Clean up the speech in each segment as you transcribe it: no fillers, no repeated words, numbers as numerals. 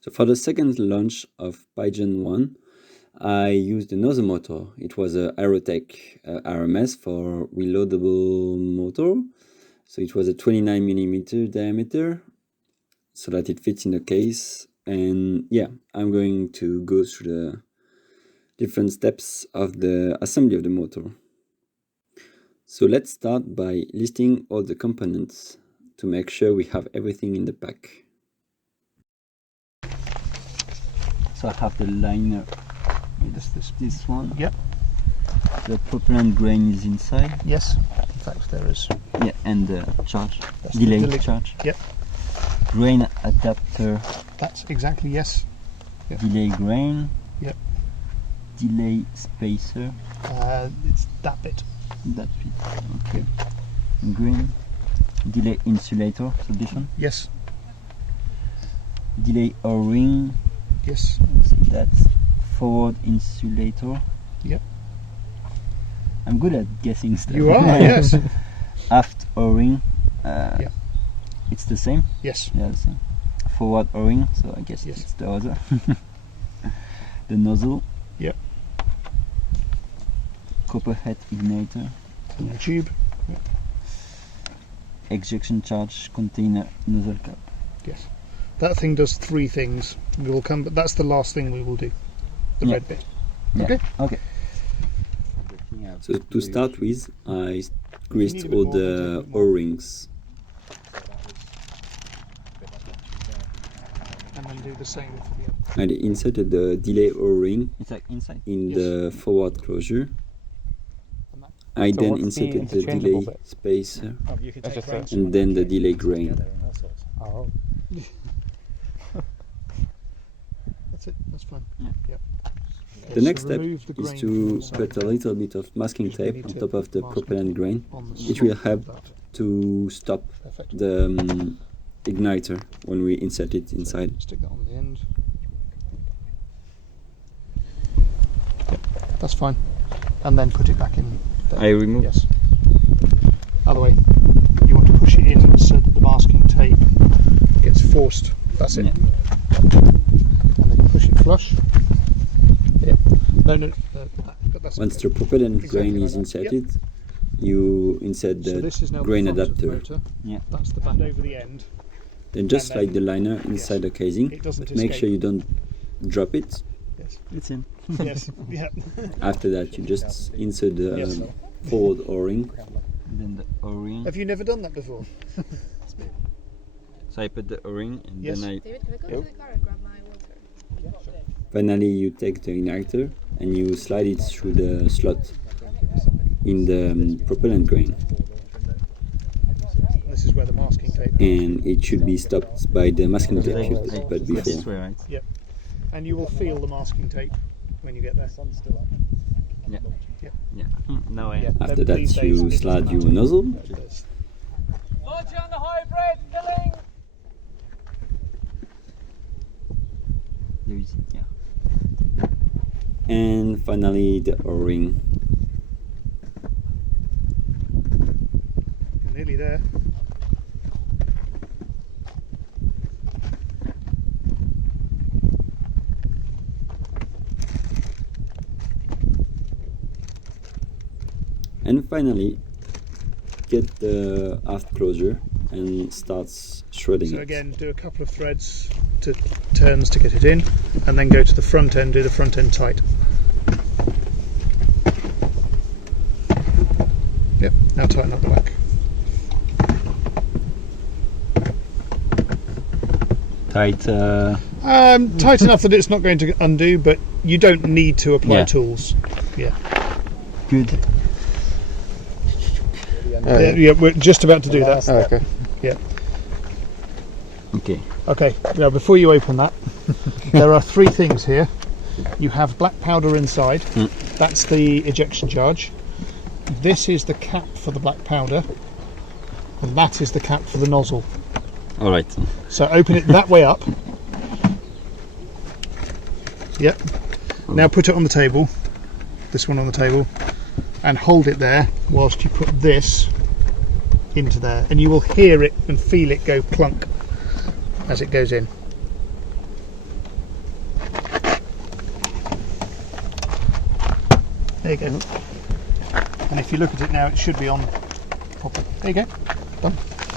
So for the second launch of Pygen 1, I used another motor. It was a Aerotech RMS for reloadable motor. So it was a 29mm diameter so that it fits in the case. And yeah, I'm going to go through the different steps of the assembly of the motor. So let's start by listing all the components to make sure we have everything in the pack. So I have the liner. This one. Yep. The propellant grain is inside. Yes. In fact, there is. Yeah, and the charge. That's Delay the charge. Yep. Grain adapter. That's exactly, yes. Yep. Delay grain. Yep. Delay spacer. It's that bit. That bit. Okay. And grain. Delay insulator. So this one. Yes. Delay O-ring. Yes. That's forward insulator. Yep. I'm good at guessing stuff. You are, yes. Aft O-ring. Yep. It's the same? Yes. Yeah, the same. Forward O-ring, so I guess Yes. it's the other. The nozzle. Yep. Copper head igniter. And the tube. Yep. Ejection charge container nozzle cap. Yes. That thing does three things. We will come, but that's the last thing we will do. The Yeah. red bit. Yeah. Okay. Okay. So to start with, I greased all the O-rings. And then do the same for the other. I inserted the delay O-ring inside. in Yes. the forward closure. I So then what's the inserted the interchangeable delay bit? spacer That's just it. and then the delay grain. Oh. That's it. That's fine. Yeah. Yep. The So next step remove the is grain to from the put a side. little bit of masking Because we tape need on to top of the mask propellant grain. on the It will side help of that. to stop Perfect. the igniter when we insert it inside. Stick that on the end. Yep, that's fine. And then put it back in there. I remove. Yes. Other way. You want to push it in so that the masking tape gets forced. That's it. Yeah. And then you push it flush. Yeah. No. But that's Once okay. the propellant Exactly grain like is that. inserted, you insert So the this is now grain the front adapter. Of the motor. Yeah. That's the back over the end. Then just And slide then- the liner inside the casing, It doesn't but make escape. sure you don't drop it. Yes. It's in. Yes. Yeah. After that, you just insert the Yes. forward O-ring. Then the O-ring. Have you never done that before? So I put the O-ring and Yes. then David, can I go to the car and grab my water? finally you take the igniter and you slide it through the slot in the propellant grain, This is where the masking tape. and it should be stopped by the masking tape you put before. Right. Yep. And you will feel the masking tape when you get there. Yeah. Yep. Yeah. No way. Yeah. After Then these that, days you it doesn't slide your matter. nozzle. Launching on the hybrid, filling! There is, yeah. And finally the O-ring. Nearly there. And finally, get the aft closure and starts shredding So it. again, do a couple of threads to turns to get it in, and then go to the front end, do the front end tight. Yep, now tighten up the back. Tight. Tight enough that it's not going to undo, but you don't need to apply Yeah. tools. Yeah. Good. Yeah, we're just about to do that. okay. Yeah. Okay. Okay, now before you open that, there are three things here. You have black powder inside, that's the ejection charge. This is the cap for the black powder, and that is the cap for the nozzle. All right. So open it that way up. Yep. Now put it on the table, this one on the table, and hold it there whilst you put this into there, and you will hear it and feel it go clunk as it goes in. There you go. And if you look at it now, it should be on properly. There you go. Done.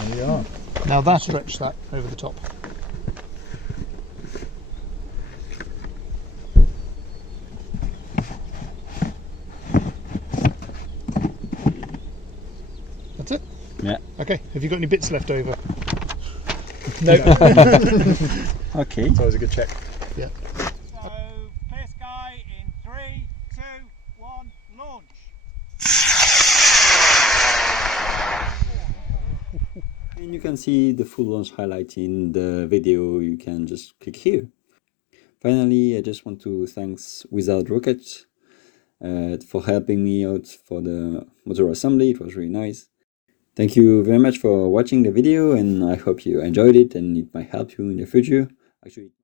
There you are. Now that stretch that over the top. That's it? Yeah. Okay, have you got any bits left over? No. Okay. It's always a good check. Yeah. So, clear sky in 3, 2, 1, launch. And you can see the full launch highlight in the video. You can just click here. Finally, I just want to thank Wizard Rocket for helping me out for the motor assembly. It was really nice. Thank you very much for watching the video, and I hope you enjoyed it and it might help you in the future. Actually,